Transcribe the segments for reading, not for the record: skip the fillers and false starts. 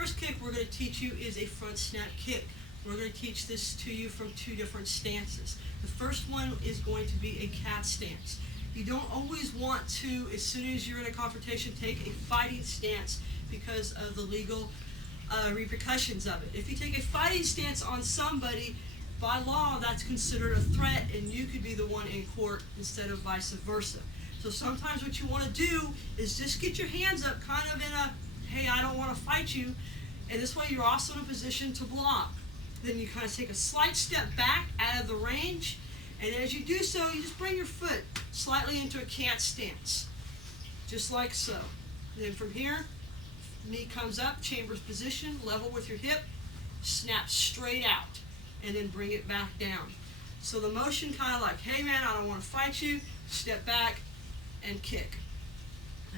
first kick we're going to teach you is a front snap kick. We're going to teach this to you from two different stances. The first one is going to be a cat stance. You don't always want to, as soon as you're in a confrontation, take a fighting stance because of the legal repercussions of it. If you take a fighting stance on somebody, by law that's considered a threat and you could be the one in court instead of vice versa. So sometimes what you want to do is just get your hands up kind of in a, hey, I don't want to fight you, and this way you're also in a position to block. Then you kind of take a slight step back out of the range, and as you do so, you just bring your foot slightly into a cat stance, just like so. And then from here, knee comes up, chamber's position, level with your hip, snap straight out, and then bring it back down. So the motion kind of like, hey man, I don't want to fight you, step back and kick.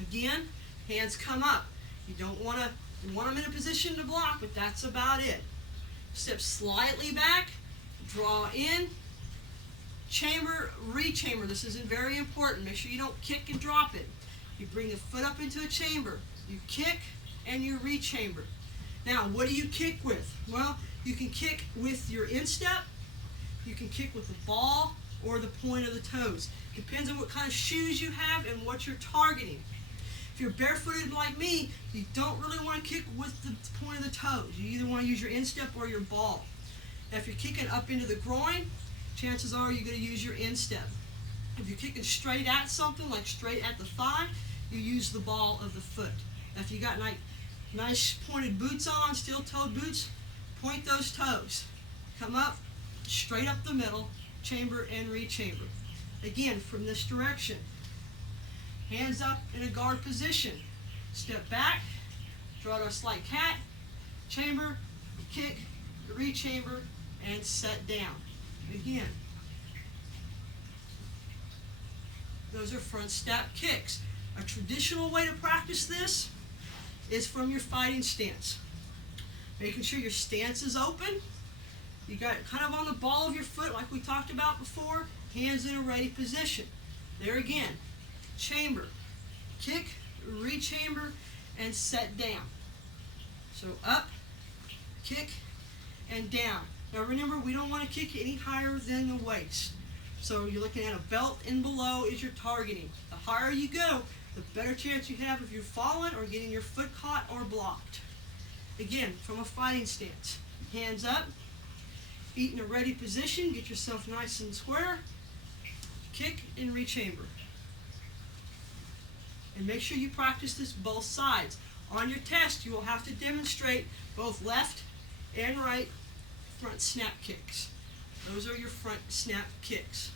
Again, hands come up. You don't want to, you want them in a position to block, but that's about it. Step slightly back, draw in, chamber, re-chamber. This is very important. Make sure you don't kick and drop it. You bring the foot up into a chamber, you kick, and you re-chamber. Now, what do you kick with? Well, you can kick with your instep, you can kick with the ball, or the point of the toes. Depends on what kind of shoes you have and what you're targeting. If you're barefooted like me, you don't really want to kick with the point of the toes. You either want to use your instep or your ball. Now, if you're kicking up into the groin, chances are you're going to use your instep. If you're kicking straight at something, like straight at the thigh, you use the ball of the foot. Now, if you got nice pointed boots on, steel-toed boots, point those toes. Come up, straight up the middle, chamber and re-chamber. Again, from this direction. Hands up in a guard position. Step back, draw to a slight cat, chamber, kick, re-chamber, and set down. Again. Those are front step kicks. A traditional way to practice this is from your fighting stance. Making sure your stance is open. You got it kind of on the ball of your foot like we talked about before. Hands in a ready position. There again. Chamber, kick, re-chamber, and set down. So up, kick, and down. Now remember, we don't want to kick any higher than the waist. So you're looking at a belt and below is your targeting. The higher you go, the better chance you have of you falling or getting your foot caught or blocked. Again, from a fighting stance. Hands up, feet in a ready position, get yourself nice and square, kick and re-chamber. And make sure you practice this both sides. On your test, you will have to demonstrate both left and right front snap kicks. Those are your front snap kicks.